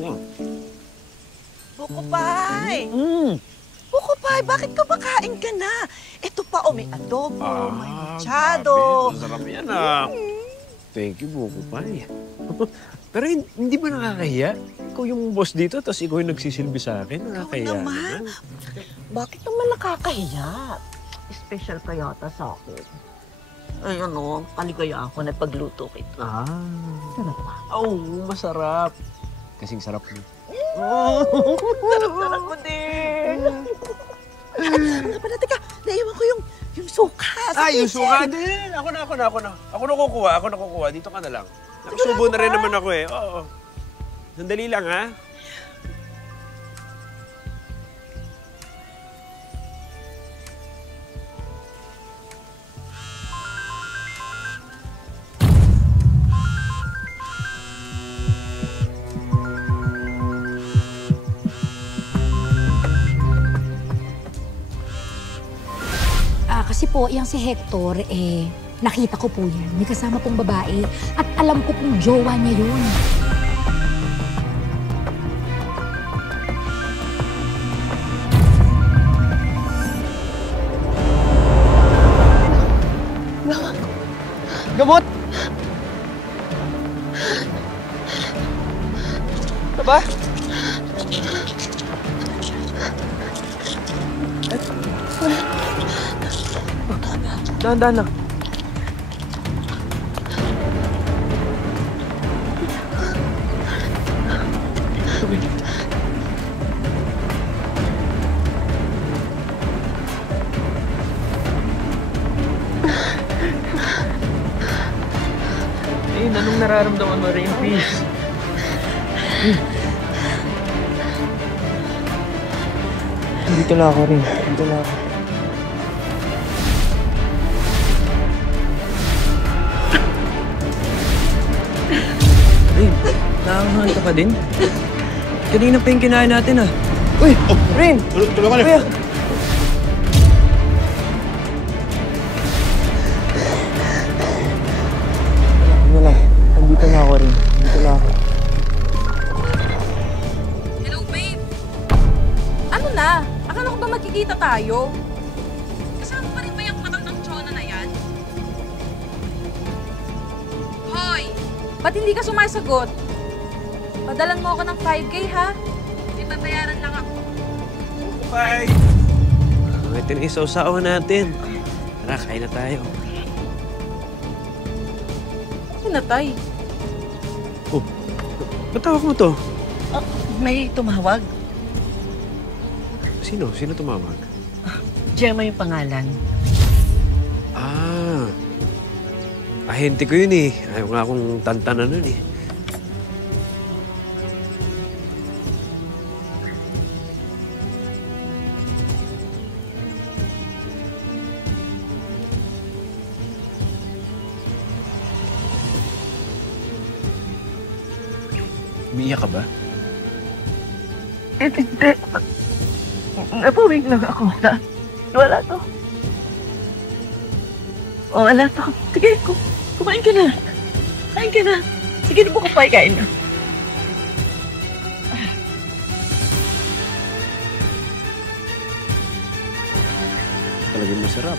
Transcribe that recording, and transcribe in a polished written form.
Yan. Bukupay! Bukupay, bakit ka makain ka na? Ito pa, may adobo, may machado. Masarap yan, Thank you, Bukupay. Pero hindi ba nakakahiya? Ikaw yung boss dito, tapos ikaw yung nagsisilbi sa akin. Nakakahiya naman. Bakit naman nakakahiya? Special ka yata sa akin. Ay, kaligaya ako na pagluto kita. Sarap ba? Masarap. Kasing sarap mo. Sarap ko din. Nga pala, teka, naiwan ko yung suka. Yung suka din. Ako na. Ako na kukuha. Dito ka na lang. Nakasubo na rin naman ako eh. Oo. Sandali lang, ha? Kasi po, yung si Hector, nakita ko po yan. May kasama pong babae. At alam ko pong jowa niya yun. Gamot! Diba? Dahan-dahan lang. Anong nararamdaman mo rin, please? Dito na ako rin. Dito na ako. Nakahangan ka pa din? Kanina pa yung kinain natin, Uy! Rin! Tulungan niyo! Kuya! Ano lang? Nandito na ako rin. Nandito na ako. Hello, babe! Ano na? Akala ko ba magkikita tayo? Kasama pa rin ba yung matandang tsona na yan? Hoy! Ba't hindi ka sumasagot? Padalan mo ako ng 5K, ha? May babayaran lang ako. Bye! Ito na isaw-sawa natin. Tara, kain na tayo. Pinatay. Ba't tawag mo to? May tumawag. Sino? Sino tumawag? Gemma yung pangalan. Ahente ko yun eh. Ayaw nga akong tantanan nun eh. Umiiyak ka ba? Hindi. Napawig lang ako. Wala to. Wala to. Sige, kumain ka na. Kain ka na. Sige, Bukupay, kain na. Talagang masarap.